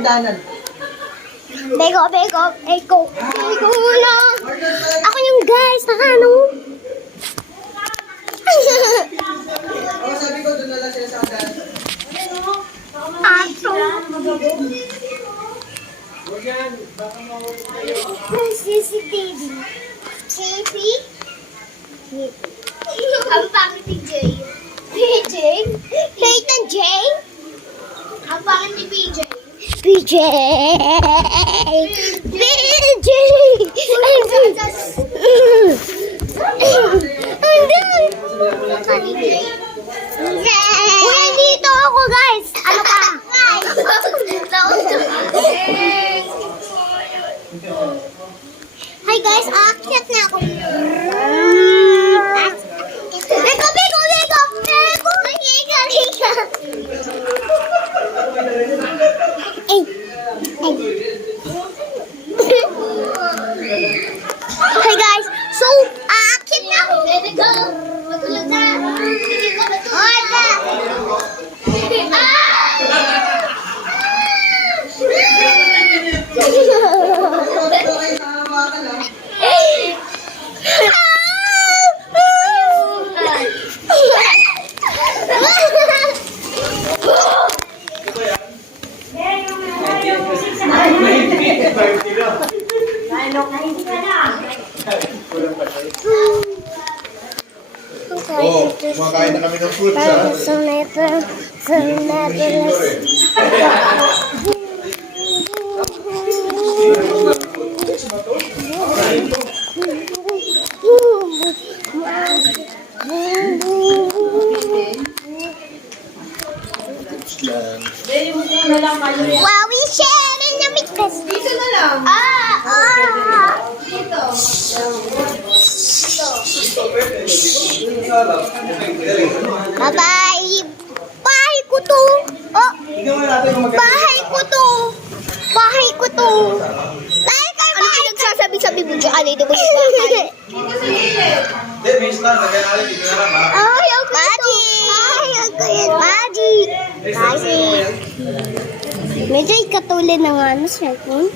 hagdanan. Bego na. Ako yung guys, ano? Oo, sabi ko, doon na lang sila sa hagdanan. Aso. CCTV. CCTV? Ang pangit ni Jay. PJ? Nathan J? Ang pangit ni PJ. PJ! PJ! Uy, dito ako guys! Ano pa? Hi guys, aakyat na ako. Bego! Hi guys, so aakyat na ako. Bego! Matulog na. Oh, kumakain na kami ng fruits, ha? Wow, we sharing na mitas. Dito na lang. Dito. Bye-bye. Bahay ko to. Oh, bahay ko to. Bahay ko to. Ano pinagsasabi-sabi mo dyan? Ano ito mo yung bahay? Ayaw ko ito. Magic. Medyo ikatulad na nga ano, cellphone.